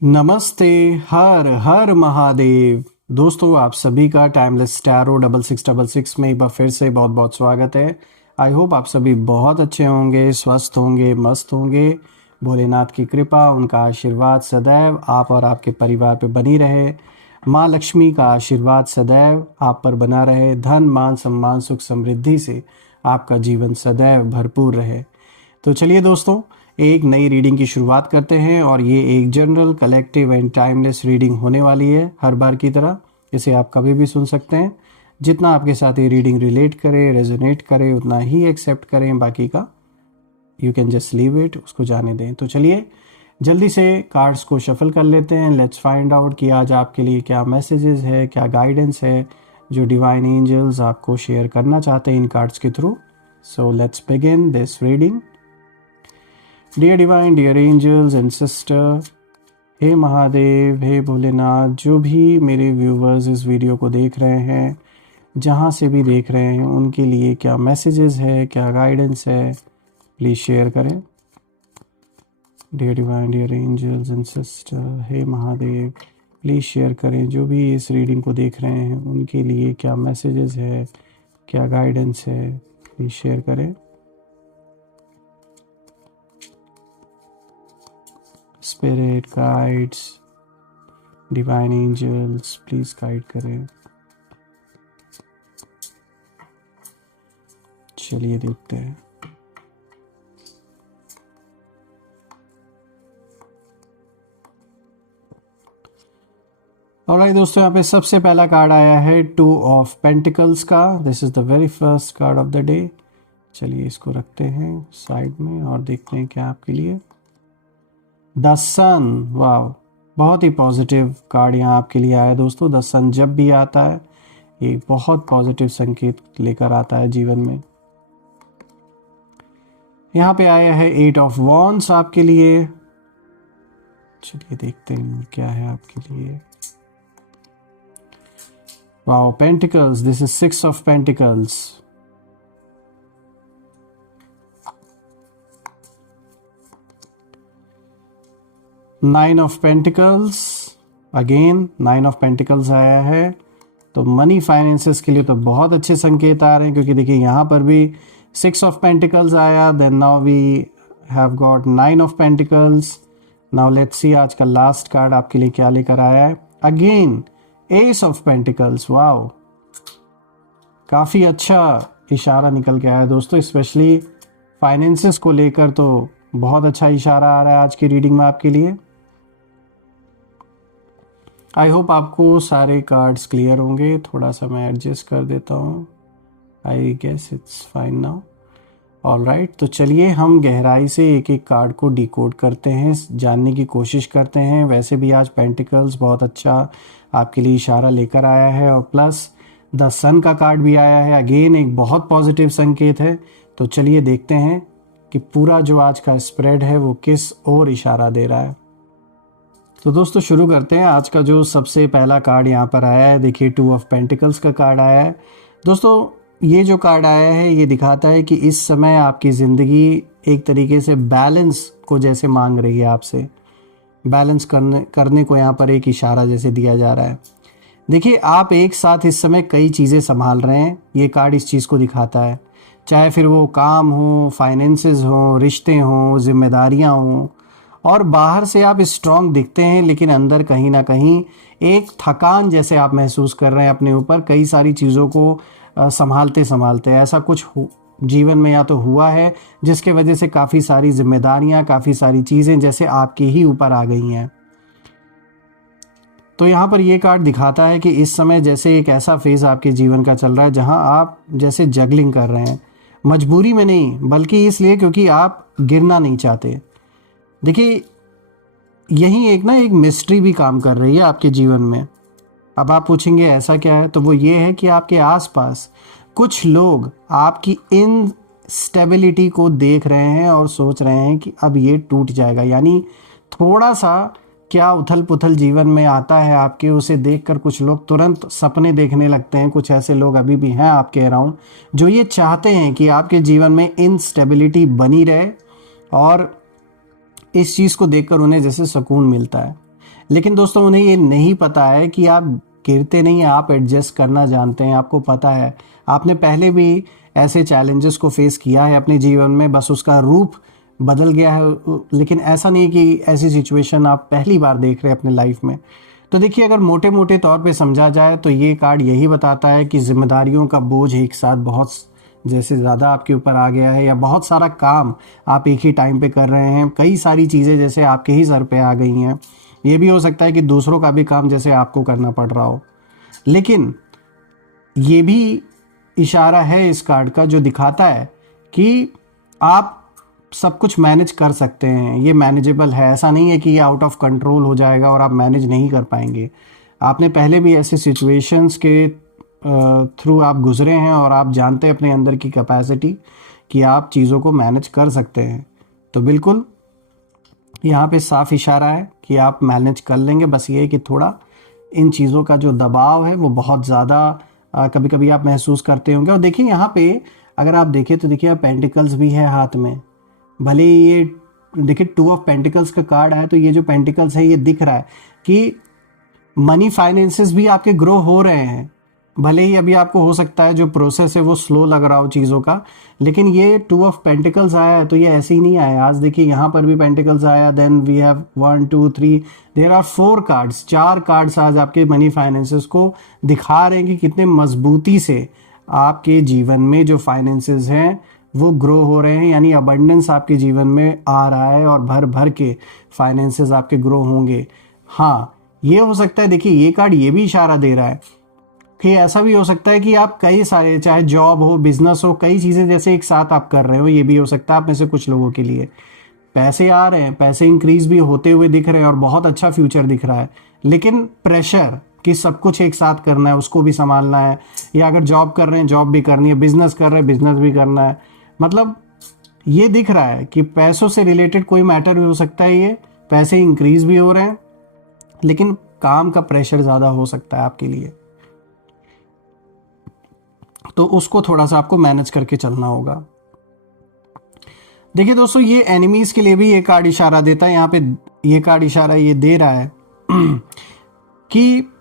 नमस्ते। हर हर महादेव। दोस्तों, आप सभी का टाइमलेस टैरो 6666 में एक बार फिर से बहुत बहुत स्वागत है। आई होप आप सभी बहुत अच्छे होंगे, स्वस्थ होंगे, मस्त होंगे। भोलेनाथ की कृपा, उनका आशीर्वाद सदैव आप और आपके परिवार पे बनी रहे। माँ लक्ष्मी का आशीर्वाद सदैव आप पर बना रहे। धन मान सम्मान सुख समृद्धि से आपका जीवन सदैव भरपूर रहे। तो चलिए दोस्तों, एक नई रीडिंग की शुरुआत करते हैं और ये एक general collective and timeless reading होने वाली है। हर बार की तरह इसे आप कभी भी सुन सकते हैं। जितना आपके साथ ये रीडिंग रिलेट करे, रेजोनेट करे, उतना ही एक्सेप्ट करें। बाकी का you can just leave it, उसको जाने दें। तो चलिए जल्दी से कार्ड्स को शफल कर लेते हैं। लेट्स फाइंड आउट कि आज आपके लिए क्या मैसेजेस है, क्या गाइडेंस है जो डिवाइन एंजल्स आपको शेयर करना चाहते हैं इन कार्ड्स के through. So let's begin this reading. Dear divine, dear angels and sister, हे महादेव, हे भोलेनाथ, जो भी मेरे व्यूवर्स इस वीडियो को देख रहे हैं, जहाँ से भी देख रहे हैं, उनके लिए क्या मैसेजेस है, क्या गाइडेंस है, प्लीज़ शेयर करें। Dear divine, dear angels and sister, हे महादेव, प्लीज़ शेयर करें। जो भी इस रीडिंग को देख रहे हैं, उनके लिए क्या मैसेजेस है, क्या गाइडेंस है, प्लीज़ शेयर करें। Spirit guides, divine angels, please guide करें। चलिए देखते हैं। ऑलराइट दोस्तों, यहाँ पे सबसे पहला कार्ड आया है 2 ऑफ पेंटिकल्स का। This is the very first card of the day. चलिए इसको रखते हैं साइड में और देखते हैं क्या आपके लिए। द सन, वाह, बहुत ही पॉजिटिव कार्ड यहाँ आपके लिए आया दोस्तों। द सन जब भी आता है एक बहुत पॉजिटिव संकेत लेकर आता है जीवन में। यहाँ पे आया है 8 ऑफ वॉन्ड्स आपके लिए। चलिए देखते हैं क्या है आपके लिए। Wow, pentacles, this is 6 of pentacles. Nine of pentacles, again 9 of pentacles आया है। तो मनी फाइनेंसेस के लिए तो बहुत अच्छे संकेत आ रहे हैं, क्योंकि देखिए यहाँ पर भी 6 ऑफ पेंटिकल्स आया, then now we have got 9 of pentacles. Now let's see आज का लास्ट कार्ड आपके लिए क्या लेकर आया है। Again S of pentacles. Wow, काफ़ी अच्छा इशारा निकल के आया दोस्तों, स्पेशली फाइनेंसेस को लेकर तो बहुत अच्छा इशारा आ रहा है आज की रीडिंग में आपके लिए। आई होप आपको सारे कार्ड्स क्लियर होंगे। थोड़ा सा मैं एडजस्ट कर देता हूँ। I guess it's fine now. Alright, तो चलिए हम गहराई से एक एक कार्ड को डिकोड करते हैं, जानने की कोशिश करते हैं। वैसे भी आज पेंटिकल्स बहुत अच्छा आपके लिए इशारा लेकर आया है, और प्लस द सन का कार्ड भी आया है। अगेन एक बहुत पॉजिटिव संकेत है। तो चलिए देखते हैं कि पूरा जो आज का स्प्रेड है वो किस ओर इशारा दे रहा है। तो दोस्तों शुरू करते हैं। आज का जो सबसे पहला कार्ड यहाँ पर आया है, देखिए 2 ऑफ पेंटिकल्स का कार्ड आया है। दोस्तों ये जो कार्ड आया है ये दिखाता है कि इस समय आपकी ज़िंदगी एक तरीके से बैलेंस को जैसे मांग रही है आपसे। बैलेंस करने को यहाँ पर एक इशारा जैसे दिया जा रहा है। देखिए आप एक साथ इस समय कई चीज़ें संभाल रहे हैं, ये कार्ड इस चीज़ को दिखाता है। चाहे फिर वो काम हो, फाइनेंसेस हो, रिश्ते हों, जिम्मेदारियाँ हों, और बाहर से आप स्ट्रांग दिखते हैं, लेकिन अंदर कहीं ना कहीं एक थकान जैसे आप महसूस कर रहे हैं अपने ऊपर, कई सारी चीज़ों को संभालते संभालते। ऐसा कुछ जीवन में या तो हुआ है जिसके वजह से काफ़ी सारी जिम्मेदारियां, काफ़ी सारी चीज़ें जैसे आपके ही ऊपर आ गई हैं। तो यहाँ पर ये कार्ड दिखाता है कि इस समय जैसे एक ऐसा फेज़ आपके जीवन का चल रहा है जहाँ आप जैसे जगलिंग कर रहे हैं, मजबूरी में नहीं बल्कि इसलिए क्योंकि आप गिरना नहीं चाहते। देखिए यही एक मिस्ट्री भी काम कर रही है आपके जीवन में। अब आप पूछेंगे ऐसा क्या है, तो वो ये है कि आपके आसपास कुछ लोग आपकी इन स्टेबिलिटी को देख रहे हैं और सोच रहे हैं कि अब ये टूट जाएगा। यानी थोड़ा सा क्या उथल पुथल जीवन में आता है आपके, उसे देखकर कुछ लोग तुरंत सपने देखने लगते हैं। कुछ ऐसे लोग अभी भी हैं आपके अराउंड जो ये चाहते हैं कि आपके जीवन में इनस्टेबिलिटी बनी रहे, और इस चीज़ को देखकर उन्हें जैसे सुकून मिलता है। लेकिन दोस्तों उन्हें ये नहीं पता है कि आप गिरते नहीं हैं, आप एडजस्ट करना जानते हैं। आपको पता है, आपने पहले भी ऐसे चैलेंजेस को फेस किया है अपने जीवन में, बस उसका रूप बदल गया है। लेकिन ऐसा नहीं कि ऐसी सिचुएशन आप पहली बार देख रहे हैं अपने लाइफ में। तो देखिए, अगर मोटे मोटे तौर पे समझा जाए तो ये कार्ड यही बताता है कि जिम्मेदारियों का बोझ एक साथ बहुत जैसे ज़्यादा आपके ऊपर आ गया है, या बहुत सारा काम आप एक ही टाइम पे कर रहे हैं, कई सारी चीज़ें जैसे आपके ही सर पे आ गई हैं। ये भी हो सकता है कि दूसरों का भी काम जैसे आपको करना पड़ रहा हो। लेकिन ये भी इशारा है इस कार्ड का जो दिखाता है कि आप सब कुछ मैनेज कर सकते हैं, ये मैनेजेबल है। ऐसा नहीं है कि ये आउट ऑफ कंट्रोल हो जाएगा और आप मैनेज नहीं कर पाएंगे। आपने पहले भी ऐसे सिचुएशंस के थ्रू आप गुजरे हैं और आप जानते हैं अपने अंदर की कैपेसिटी कि आप चीज़ों को मैनेज कर सकते हैं। तो बिल्कुल यहाँ पे साफ इशारा है कि आप मैनेज कर लेंगे। बस ये है कि थोड़ा इन चीज़ों का जो दबाव है वो बहुत ज़्यादा कभी कभी आप महसूस करते होंगे। और देखिए यहाँ पे अगर आप देखें तो देखिए पेंटिकल्स भी है हाथ में। भले ये देखिए 2 ऑफ पेंटिकल्स का कार्ड है, तो ये जो पेंटिकल्स है ये दिख रहा है कि मनी फाइनेंसेस भी आपके ग्रो हो रहे हैं। भले ही अभी आपको हो सकता है जो प्रोसेस है वो स्लो लग रहा हो चीज़ों का, लेकिन ये 2 ऑफ पेंटिकल्स आया है तो ये ऐसे ही नहीं आया। आज देखिए यहाँ पर भी पेंटिकल्स आया, then we have 1 2 3, there are 4 cards, 4 cards आज आपके मनी फाइनेंसेस को दिखा रहे हैं कि कितने मजबूती से आपके जीवन में जो फाइनेंसेस हैं वो ग्रो हो रहे हैं, यानी अबंडेंस आपके जीवन में आ रहा है और भर भर के फाइनेंसेस आपके ग्रो होंगे। हाँ, ये हो सकता है, देखिए ये कार्ड ये भी इशारा दे रहा है कि ऐसा भी हो सकता है कि आप कई सारे, चाहे जॉब हो, बिजनेस हो, कई चीज़ें जैसे एक साथ आप कर रहे हो। ये भी हो सकता है आप में से कुछ लोगों के लिए पैसे आ रहे हैं, पैसे इंक्रीज भी होते हुए दिख रहे हैं और बहुत अच्छा फ्यूचर दिख रहा है, लेकिन प्रेशर कि सब कुछ एक साथ करना है, उसको भी संभालना है, या अगर जॉब कर रहे हैं जॉब भी करनी है, बिजनेस कर रहे हैं बिजनेस भी करना है। मतलब ये दिख रहा है कि पैसों से रिलेटेड कोई मैटर भी हो सकता है, ये पैसे इंक्रीज भी हो रहे हैं, लेकिन काम का प्रेशर ज़्यादा हो सकता है आपके लिए, तो उसको थोड़ा सा आपको मैनेज करके चलना होगा। देखिए दोस्तों, ये एनिमीज के लिए भी ये कार्ड इशारा देता है। यहाँ पे ये कार्ड इशारा ये दे रहा है कि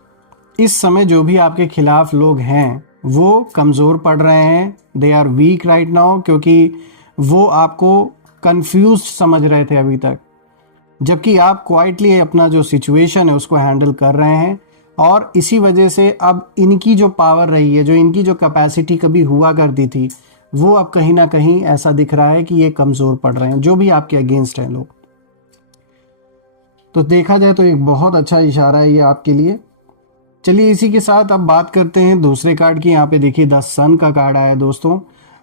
इस समय जो भी आपके खिलाफ लोग हैं वो कमज़ोर पड़ रहे हैं, they are weak right now, क्योंकि वो आपको कंफ्यूज समझ रहे थे अभी तक, जबकि आप क्वाइटली अपना जो सिचुएशन है उसको हैंडल कर रहे हैं। और इसी वजह से अब इनकी जो पावर रही है, जो इनकी जो कैपेसिटी कभी हुआ करती थी, वो अब कहीं ना कहीं ऐसा दिख रहा है कि ये कमज़ोर पड़ रहे हैं, जो भी आपके अगेंस्ट हैं लोग। तो देखा जाए तो एक बहुत अच्छा इशारा है ये आपके लिए। चलिए इसी के साथ अब बात करते हैं दूसरे कार्ड की। यहाँ पे देखिए 10 सन का कार्ड आया है दोस्तों,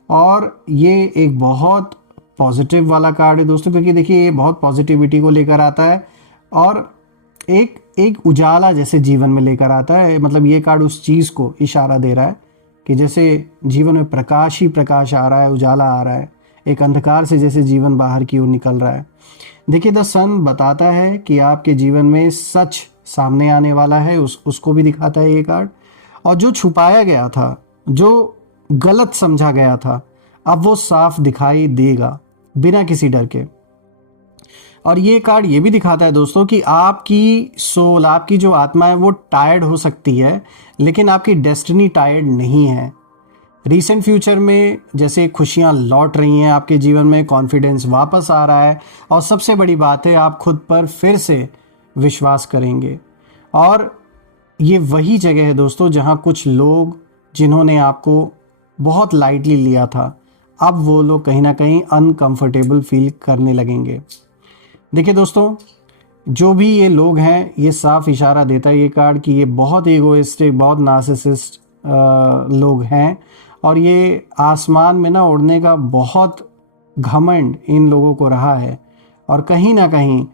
और ये एक बहुत पॉजिटिव वाला कार्ड है दोस्तों, क्योंकि देखिए ये बहुत पॉजिटिविटी को लेकर आता है और एक उजाला जैसे जीवन में लेकर आता है। मतलब ये कार्ड उस चीज़ को इशारा दे रहा है कि जैसे जीवन में प्रकाश ही प्रकाश आ रहा है, उजाला आ रहा है, एक अंधकार से जैसे जीवन बाहर की ओर निकल रहा है। देखिए द सन बताता है कि आपके जीवन में सच सामने आने वाला है, उसको भी दिखाता है ये कार्ड। और जो छुपाया गया था, जो गलत समझा गया था, अब वो साफ दिखाई देगा बिना किसी डर के। और ये कार्ड ये भी दिखाता है दोस्तों कि आपकी सोल, आपकी जो आत्मा है वो टायर्ड हो सकती है, लेकिन आपकी डेस्टिनी टायर्ड नहीं है। रिसेंट फ्यूचर में जैसे खुशियां लौट रही हैं आपके जीवन में, कॉन्फिडेंस वापस आ रहा है, और सबसे बड़ी बात है आप खुद पर फिर से विश्वास करेंगे। और ये वही जगह है दोस्तों जहां कुछ लोग जिन्होंने आपको बहुत लाइटली लिया था, अब वो लोग कहीं ना कहीं अनकंफर्टेबल फील करने लगेंगे। देखिए दोस्तों, जो भी ये लोग हैं, ये साफ इशारा देता है ये कार्ड कि ये बहुत ईगोइस्टिक, बहुत नार्सिसिस्ट लोग हैं, और ये आसमान में ना उड़ने का बहुत घमंड इन लोगों को रहा है। और कहीं ना कहीं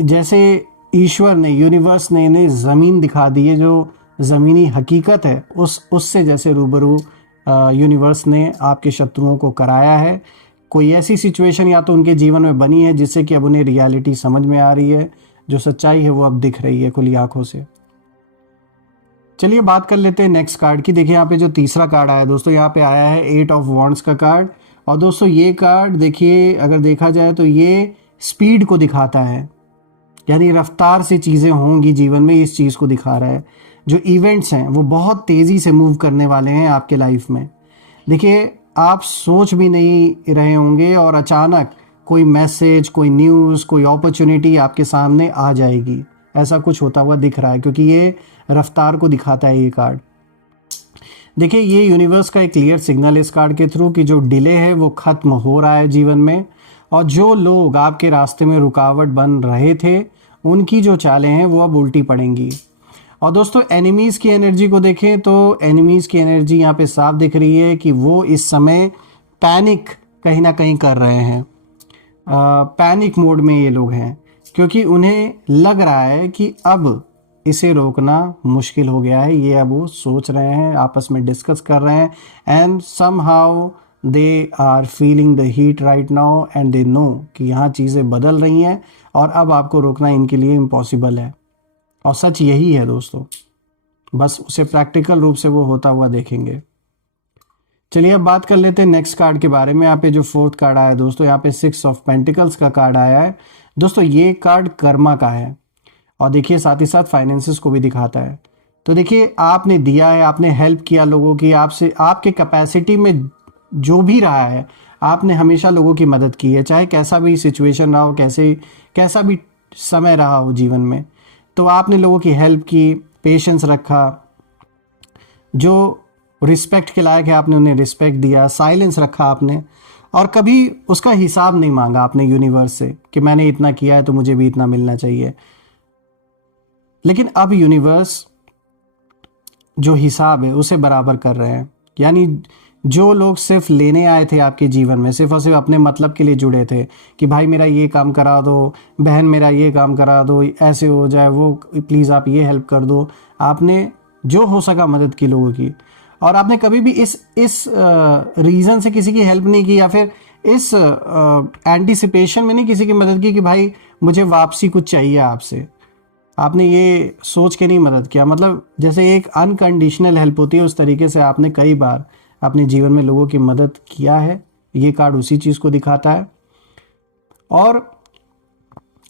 जैसे ईश्वर ने, यूनिवर्स ने इन्हें ज़मीन दिखा दी है, जो ज़मीनी हकीकत है उससे जैसे रूबरू यूनिवर्स ने आपके शत्रुओं को कराया है। कोई ऐसी सिचुएशन या तो उनके जीवन में बनी है जिससे कि अब उन्हें रियलिटी समझ में आ रही है, जो सच्चाई है वो अब दिख रही है खुली आंखों से। चलिए बात कर लेते हैं नेक्स्ट कार्ड की। देखिए यहाँ पे जो तीसरा कार्ड आया है दोस्तों, यहाँ पे आया है 8 ऑफ वॉन्ड्स का कार्ड। और दोस्तों ये कार्ड देखिए, अगर देखा जाए तो ये स्पीड को दिखाता है यानी रफ्तार से चीज़ें होंगी जीवन में, इस चीज़ को दिखा रहा है। जो इवेंट्स हैं वो बहुत तेज़ी से मूव करने वाले हैं आपके लाइफ में। देखिए, आप सोच भी नहीं रहे होंगे और अचानक कोई मैसेज, कोई न्यूज़, कोई अपॉर्चुनिटी आपके सामने आ जाएगी। ऐसा कुछ होता हुआ दिख रहा है, क्योंकि ये रफ्तार को दिखाता है ये कार्ड। देखिए, ये यूनिवर्स का एक क्लियर सिग्नल है इस कार्ड के थ्रू कि जो डिले है वो खत्म हो रहा है जीवन में, और जो लोग आपके रास्ते में रुकावट बन रहे थे उनकी जो चालें हैं वो अब उल्टी पड़ेंगी। और दोस्तों, एनिमीज़ की एनर्जी को देखें तो एनिमीज़ की एनर्जी यहाँ पे साफ दिख रही है कि वो इस समय पैनिक कहीं ना कहीं कर रहे हैं। पैनिक मोड में ये लोग हैं, क्योंकि उन्हें लग रहा है कि अब इसे रोकना मुश्किल हो गया है। ये अब वो सोच रहे हैं, आपस में डिस्कस कर रहे हैं, and somehow they are feeling the heat right now and they know कि यहाँ चीज़ें बदल रही हैं और अब आपको रोकना इनके लिए इम्पॉसिबल है। और सच यही है दोस्तों, बस उसे प्रैक्टिकल रूप से वो होता हुआ देखेंगे। चलिए अब बात कर लेते हैं नेक्स्ट कार्ड के बारे में। यहाँ पे जो फोर्थ कार्ड आया है दोस्तों, यहाँ पे 6 ऑफ पेंटिकल्स का कार्ड आया है दोस्तों। ये कार्ड कर्मा का है, और देखिए साथ ही साथ फाइनेंसेस को भी दिखाता है। तो देखिए, आपने दिया है, आपने हेल्प किया लोगों की, आपसे आपके कैपेसिटी में जो भी रहा है, आपने हमेशा लोगों की मदद की है, चाहे कैसा भी सिचुएशन रहा हो, कैसा भी समय रहा हो जीवन में। तो आपने लोगों की हेल्प की, पेशेंस रखा, जो रिस्पेक्ट के लायक है आपने उन्हें रिस्पेक्ट दिया, साइलेंस रखा आपने, और कभी उसका हिसाब नहीं मांगा आपने यूनिवर्स से कि मैंने इतना किया है तो मुझे भी इतना मिलना चाहिए। लेकिन अब यूनिवर्स जो हिसाब है उसे बराबर कर रहे हैं। यानी जो लोग सिर्फ लेने आए थे आपके जीवन में, सिर्फ और सिर्फ अपने मतलब के लिए जुड़े थे कि भाई मेरा ये काम करा दो, बहन मेरा ये काम करा दो, ऐसे हो जाए, वो प्लीज़ आप ये हेल्प कर दो, आपने जो हो सका मदद की लोगों की। और आपने कभी भी इस रीज़न से किसी की हेल्प नहीं की, या फिर इस एंटिसिपेशन में नहीं किसी की मदद की कि भाई मुझे वापसी कुछ चाहिए आपसे। आपने ये सोच के नहीं मदद किया, मतलब जैसे एक अनकंडीशनल हेल्प होती है उस तरीके से आपने कई बार अपने जीवन में लोगों की मदद किया है। ये कार्ड उसी चीज़ को दिखाता है, और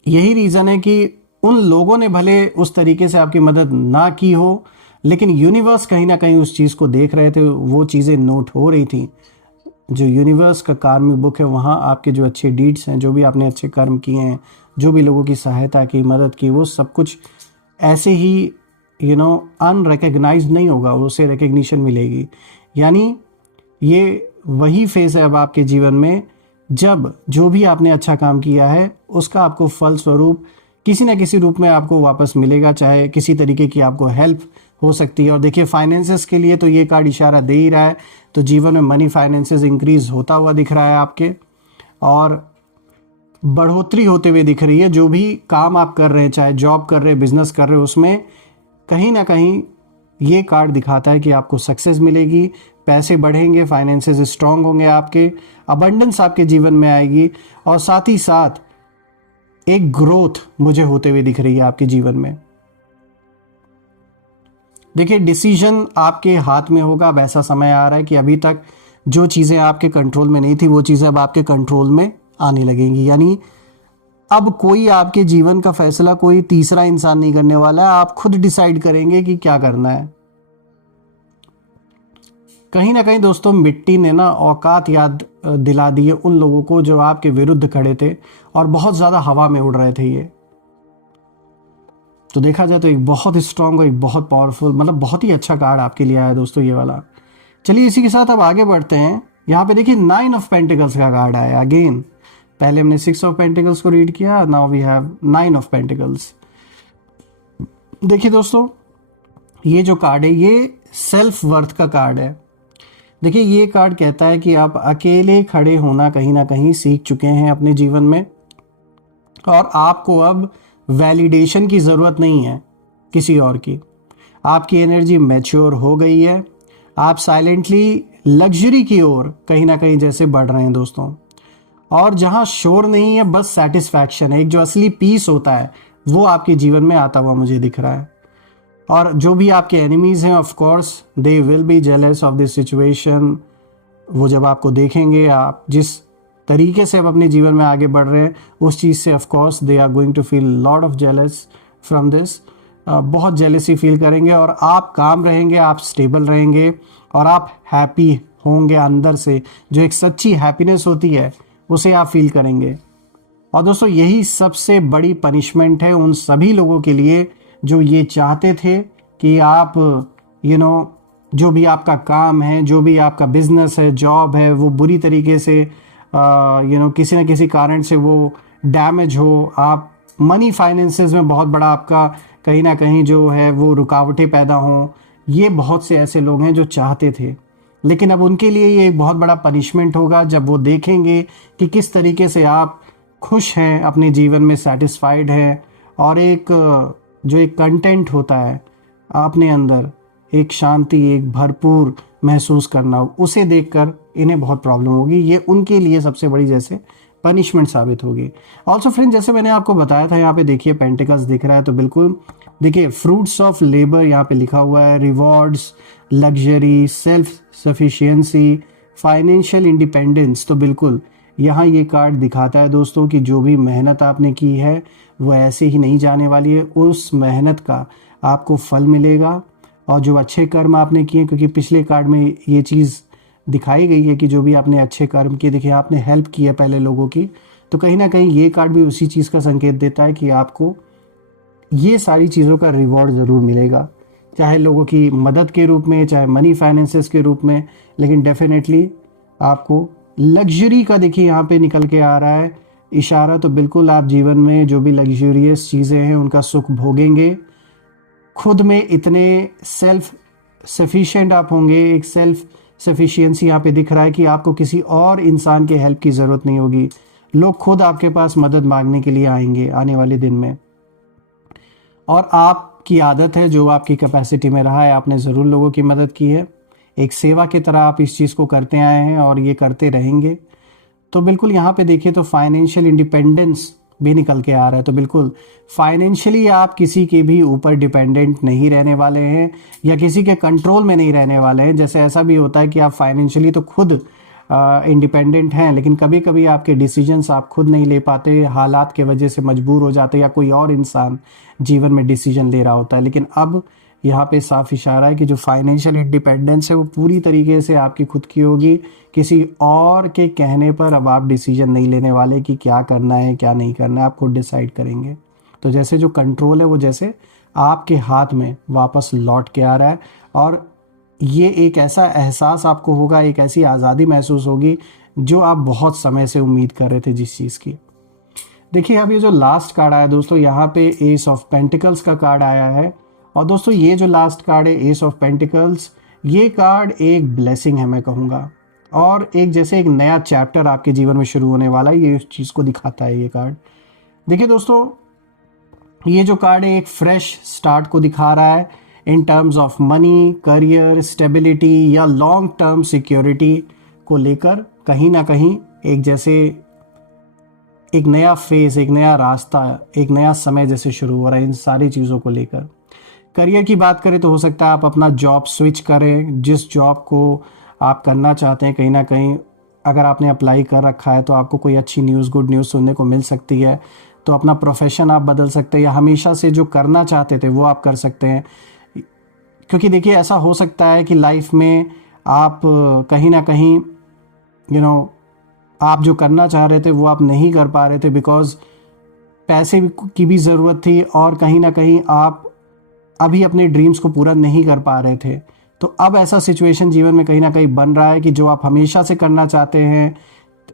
यही रीज़न है कि उन लोगों ने भले उस तरीके से आपकी मदद ना की हो, लेकिन यूनिवर्स कहीं ना कहीं उस चीज़ को देख रहे थे, वो चीज़ें नोट हो रही थी। जो यूनिवर्स का कार्मिक बुक है, वहाँ आपके जो अच्छे डीड्स हैं, जो भी आपने अच्छे कर्म किए हैं, जो भी लोगों की सहायता की, मदद की, वो सब कुछ ऐसे ही अनरिकग्नाइज्ड नहीं होगा, उसे रिकग्निशन मिलेगी। यानी ये वही फेज़ है अब आपके जीवन में, जब जो भी आपने अच्छा काम किया है उसका आपको फल स्वरूप किसी न किसी रूप में आपको वापस मिलेगा, चाहे किसी तरीके की आपको हेल्प हो सकती है। और देखिए, फाइनेंसेस के लिए तो ये कार्ड इशारा दे ही रहा है, तो जीवन में मनी फाइनेंसेस इंक्रीज होता हुआ दिख रहा है आपके, और बढ़ोतरी होते हुए दिख रही है। जो भी काम आप कर रहे हैं, चाहे जॉब कर रहे हैं, बिजनेस कर रहे हैं, उसमें कहीं ना कहीं ये कार्ड दिखाता है कि आपको सक्सेस मिलेगी, पैसे बढ़ेंगे, फाइनेंसेस स्ट्रांग होंगे आपके, अबंडेंस आपके जीवन में आएगी, और साथ ही साथ एक ग्रोथ मुझे होते हुए दिख रही है आपके जीवन में। देखिए, डिसीजन आपके हाथ में होगा। अब ऐसा समय आ रहा है कि अभी तक जो चीज़ें आपके कंट्रोल में नहीं थी वो चीज़ें अब आपके कंट्रोल में आने लगेंगी। यानी अब कोई आपके जीवन का फैसला कोई तीसरा इंसान नहीं करने वाला है, आप खुद डिसाइड करेंगे कि क्या करना है। कहीं ना कहीं दोस्तों, मिट्टी ने ना औकात याद दिला दी है उन लोगों को जो आपके विरुद्ध खड़े थे और बहुत ज़्यादा हवा में उड़ रहे थे। ये तो देखा जाए तो एक बहुत स्ट्रांग और एक बहुत पावरफुल, मतलब बहुत ही अच्छा कार्ड आपके लिए आया दोस्तों ये वाला। चलिए इसी के साथ अब आगे बढ़ते हैं। यहाँ पे देखिए 9 ऑफ पेंटिकल्स का कार्ड आया अगेन। पहले हमने 6 ऑफ पेंटिकल्स को रीड किया, now we have 9 of pentacles. देखिए दोस्तों, ये जो कार्ड है ये सेल्फ वर्थ का कार्ड है। देखिए, ये कार्ड कहता है कि आप अकेले खड़े होना कहीं ना कहीं सीख चुके हैं अपने जीवन में, और आपको अब वैलिडेशन की ज़रूरत नहीं है किसी और की। आपकी एनर्जी मैच्योर हो गई है, आप साइलेंटली लग्जरी की ओर कहीं ना कहीं जैसे बढ़ रहे हैं दोस्तों। और जहाँ शोर नहीं है, बस सेटिस्फैक्शन है, एक जो असली पीस होता है वो आपके जीवन में आता हुआ मुझे दिख रहा है। और जो भी आपके एनिमीज़ हैं, of course they will be jealous of this situation. वो जब आपको देखेंगे, आप जिस तरीके से आप अपने जीवन में आगे बढ़ रहे हैं, उस चीज़ से of course they are going to feel lot of jealous from this. बहुत जेलसी फील करेंगे और आप काम रहेंगे, आप स्टेबल रहेंगे और आप हैप्पी होंगे अंदर से। जो एक सच्ची हैप्पीनेस होती है उसे आप फील करेंगे। और दोस्तों यही सबसे बड़ी पनिशमेंट है उन सभी लोगों के लिए जो ये चाहते थे कि आप जो भी आपका काम है, जो भी आपका बिजनेस है, जॉब है, वो बुरी तरीके से किसी न किसी कारण से वो डैमेज हो। आप मनी फाइनेंसेस में बहुत बड़ा आपका कहीं ना कहीं जो है वो रुकावटें पैदा हों। ये बहुत से ऐसे लोग हैं जो चाहते थे, लेकिन अब उनके लिए ये एक बहुत बड़ा पनिशमेंट होगा जब वो देखेंगे कि किस तरीके से आप खुश हैं, अपने जीवन में सेटिस्फाइड हैं और जो एक कंटेंट होता है अपने अंदर, एक शांति, एक भरपूर महसूस करना, उसे देखकर इन्हें बहुत प्रॉब्लम होगी। ये उनके लिए सबसे बड़ी जैसे पनिशमेंट साबित होगी। ऑल्सो फ्रेंड, जैसे मैंने आपको बताया था, यहाँ पे देखिए पेंटिकल्स दिख रहा है, तो बिल्कुल देखिए फ्रूट्स ऑफ लेबर यहाँ पे लिखा हुआ है, rewards, luxury, self sufficiency, financial independence. तो बिल्कुल यहाँ ये कार्ड दिखाता है दोस्तों कि जो भी मेहनत आपने की है वो ऐसे ही नहीं जाने वाली है, उस मेहनत का आपको फल मिलेगा। और जो अच्छे कर्म आपने किए, क्योंकि पिछले कार्ड में ये चीज़ दिखाई गई है कि जो भी आपने अच्छे कर्म किए, देखिए आपने हेल्प की है पहले लोगों की, तो कहीं ना कहीं ये कार्ड भी उसी चीज़ का संकेत देता है कि आपको ये सारी चीज़ों का रिवॉर्ड ज़रूर मिलेगा, चाहे लोगों की मदद के रूप में, चाहे मनी फाइनेंसेस के रूप में, लेकिन डेफिनेटली आपको लग्जरी का देखिए यहाँ पे निकल के आ रहा है इशारा। तो बिल्कुल आप जीवन में जो भी लग्जरियस चीज़ें हैं उनका सुख भोगेंगे, खुद में इतने सेल्फ सफिशिएंट आप होंगे, एक सेल्फ सफिशिएंसी यहाँ पे दिख रहा है कि आपको किसी और इंसान के हेल्प की ज़रूरत नहीं होगी, लोग खुद आपके पास मदद मांगने के लिए आएंगे आने वाले दिन में। और आपकी आदत है, जो आपकी कैपेसिटी में रहा है, आपने ज़रूर लोगों की मदद की है, एक सेवा की तरह आप इस चीज़ को करते आए हैं और ये करते रहेंगे। तो बिल्कुल यहाँ पे देखिए तो फाइनेंशियल इंडिपेंडेंस भी निकल के आ रहा है। तो बिल्कुल फाइनेंशियली आप किसी के भी ऊपर डिपेंडेंट नहीं रहने वाले हैं या किसी के कंट्रोल में नहीं रहने वाले हैं। जैसे ऐसा भी होता है कि आप फाइनेंशियली तो खुद इंडिपेंडेंट हैं, लेकिन कभी कभी आपके डिसीजंस आप खुद नहीं ले पाते, हालात के वजह से मजबूर हो जाते, या कोई और इंसान जीवन में डिसीजन ले रहा होता है। लेकिन अब यहाँ पे साफ इशारा है कि जो फाइनेंशियल इंडिपेंडेंस है वो पूरी तरीके से आपकी खुद की होगी। किसी और के कहने पर अब आप डिसीजन नहीं लेने वाले कि क्या करना है क्या नहीं करना है, आप खुद डिसाइड करेंगे। तो जैसे जो कंट्रोल है वो जैसे आपके हाथ में वापस लौट के आ रहा है, और ये एक ऐसा एहसास आपको होगा, एक ऐसी आज़ादी महसूस होगी जो आप बहुत समय से उम्मीद कर रहे थे जिस चीज़ की। देखिए अब ये जो लास्ट कार्ड आया दोस्तों, यहाँ पे एस ऑफ पेंटिकल्स का कार्ड आया है। और दोस्तों ये जो लास्ट कार्ड है एस ऑफ पेंटिकल्स, ये कार्ड एक ब्लेसिंग है मैं कहूँगा, और एक जैसे एक नया चैप्टर आपके जीवन में शुरू होने वाला है, ये इस चीज़ को दिखाता है ये कार्ड। देखिए दोस्तों ये जो कार्ड है एक फ्रेश स्टार्ट को दिखा रहा है in terms of money, career, stability या लॉन्ग टर्म सिक्योरिटी को लेकर। कहीं ना कहीं एक जैसे एक नया फेज, एक नया रास्ता, एक नया समय जैसे शुरू हो रहा है इन सारी चीज़ों को लेकर। करियर की बात करें तो हो सकता है आप अपना जॉब स्विच करें, जिस जॉब को आप करना चाहते हैं कहीं ना कहीं अगर आपने अप्लाई कर रखा है तो आपको कोई अच्छी न्यूज़, गुड न्यूज़ सुनने को मिल सकती है। तो अपना प्रोफेशन आप बदल सकते हैं, या हमेशा से जो करना चाहते थे वो आप कर सकते हैं। क्योंकि देखिए ऐसा हो सकता है कि लाइफ में आप कहीं ना कहीं आप जो करना चाह रहे थे वो आप नहीं कर पा रहे थे, बिकॉज पैसे की भी ज़रूरत थी, और कहीं ना कहीं आप अभी अपने ड्रीम्स को पूरा नहीं कर पा रहे थे। तो अब ऐसा सिचुएशन जीवन में कहीं ना कहीं बन रहा है कि जो आप हमेशा से करना चाहते हैं,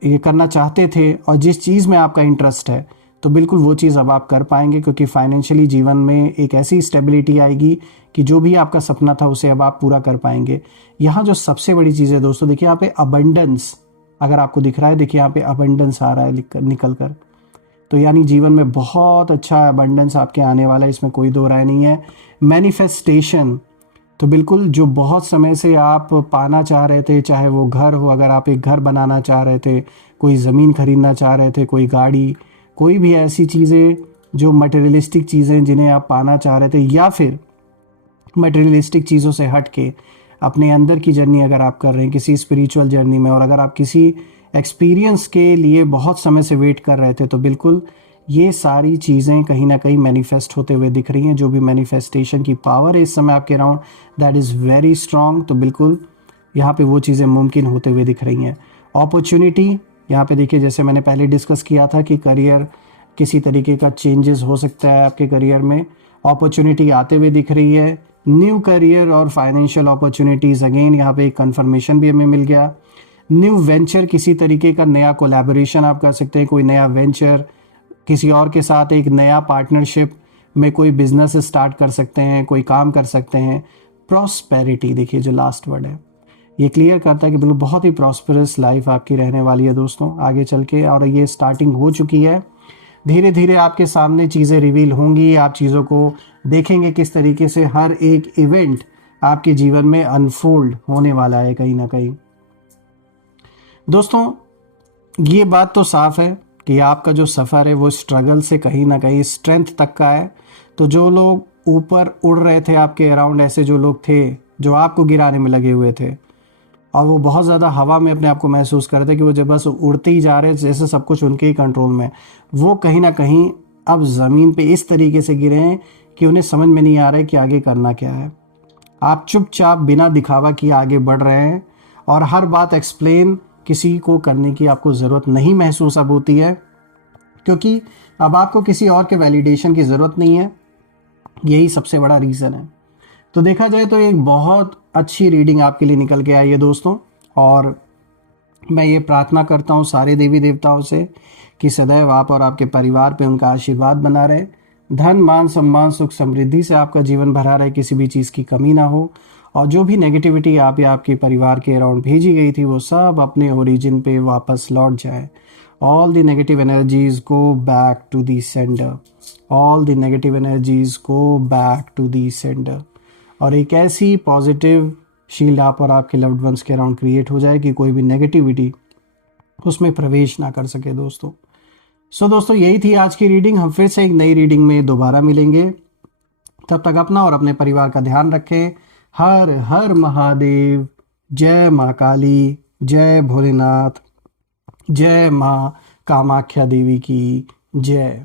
ये करना चाहते थे, और जिस चीज़ में आपका इंटरेस्ट है, तो बिल्कुल वो चीज़ अब आप कर पाएंगे, क्योंकि फाइनेंशियली जीवन में एक ऐसी स्टेबिलिटी आएगी कि जो भी आपका सपना था उसे अब आप पूरा कर पाएंगे। यहाँ जो सबसे बड़ी चीज़ है दोस्तों, देखिए यहाँ पे अबंडेंस अगर आपको दिख रहा है, देखिए यहाँ पे अबंडेंस आ रहा है निकल कर, तो यानी जीवन में बहुत अच्छा अबंडेंस आपके आने वाला है, इसमें कोई दो राय नहीं है। मैनिफेस्टेशन, तो बिल्कुल जो बहुत समय से आप पाना चाह रहे थे, चाहे वो घर हो, अगर आप एक घर बनाना चाह रहे थे, कोई ज़मीन खरीदना चाह रहे थे, कोई गाड़ी, कोई भी ऐसी चीज़ें जो मटेरियलिस्टिक चीज़ें जिन्हें आप पाना चाह रहे थे, या फिर मटेरियलिस्टिक चीज़ों से हट के अपने अंदर की जर्नी अगर आप कर रहे हैं किसी स्पिरिचुअल जर्नी में, और अगर आप किसी एक्सपीरियंस के लिए बहुत समय से वेट कर रहे थे, तो बिल्कुल ये सारी चीज़ें कहीं ना कहीं मैनिफेस्ट होते हुए दिख रही हैं। जो भी मैनिफेस्टेशन की पावर है इस समय आपके around, that is very strong. तो बिल्कुल यहाँ पे वो चीज़ें मुमकिन होते हुए दिख रही हैं। अपॉर्चुनिटी यहाँ पे देखिए, जैसे मैंने पहले डिस्कस किया था कि करियर किसी तरीके का चेंजेस हो सकता है आपके करियर में, अपॉर्चुनिटी आते हुए दिख रही है। न्यू करियर और फाइनेंशियल अपॉर्चुनिटीज़, अगेन यहाँ पे एक कंफर्मेशन भी हमें मिल गया। न्यू वेंचर, किसी तरीके का नया कोलैबोरेशन आप कर सकते हैं, कोई नया वेंचर, किसी और के साथ एक नया पार्टनरशिप में कोई बिजनेस स्टार्ट कर सकते हैं, कोई काम कर सकते हैं। प्रॉस्पेरिटी देखिए जो लास्ट वर्ड है, ये क्लियर करता है कि बिल्कुल बहुत ही प्रॉस्परस लाइफ आपकी रहने वाली है दोस्तों आगे चल के, और ये स्टार्टिंग हो चुकी है। धीरे धीरे आपके सामने चीज़ें रिवील होंगी, आप चीज़ों को देखेंगे किस तरीके से हर एक इवेंट आपके जीवन में अनफोल्ड होने वाला है कहीं ना कहीं। दोस्तों ये बात तो साफ है कि आपका जो सफ़र है वो स्ट्रगल से कहीं ना कहीं स्ट्रेंथ तक का है। तो जो लोग ऊपर उड़ रहे थे आपके अराउंड, ऐसे जो लोग थे जो आपको गिराने में लगे हुए थे, और वो बहुत ज़्यादा हवा में अपने आप को महसूस कर रहे थे कि वो जब बस उड़ते ही जा रहे जैसे सब कुछ उनके ही कंट्रोल में, वो कहीं ना कहीं अब ज़मीन पे इस तरीके से गिरे हैं कि उन्हें समझ में नहीं आ रहा है कि आगे करना क्या है। आप चुपचाप बिना दिखावा किए आगे बढ़ रहे हैं, और हर बात एक्सप्लेन किसी को करने की आपको ज़रूरत नहीं महसूस अब होती है, क्योंकि अब आपको किसी और के वैलिडेशन की ज़रूरत नहीं है। यही सबसे बड़ा रीज़न है। तो देखा जाए तो एक बहुत अच्छी रीडिंग आपके लिए निकल के आई है दोस्तों, और मैं ये प्रार्थना करता हूँ सारे देवी देवताओं से कि सदैव आप और आपके परिवार पे उनका आशीर्वाद बना रहे, धन मान सम्मान सुख समृद्धि से आपका जीवन भरा रहे, किसी भी चीज़ की कमी ना हो, और जो भी नेगेटिविटी आप या आपके परिवार के अराउंड भेजी गई थी वो सब अपने ओरिजिन पे वापस लौट जाए। All the negative energies go back to the sender, all the negative energies go back to the sender, और एक ऐसी पॉजिटिव शील्ड आप और आपके लव्ड वंस के अराउंड क्रिएट हो जाए कि कोई भी नेगेटिविटी उसमें प्रवेश ना कर सके दोस्तों। सो दोस्तों यही थी आज की रीडिंग। हम फिर से एक नई रीडिंग में दोबारा मिलेंगे। तब तक अपना और अपने परिवार का ध्यान रखें। हर हर महादेव। जय माँ काली, जय भोलेनाथ, जय माँ कामाख्या देवी की जय।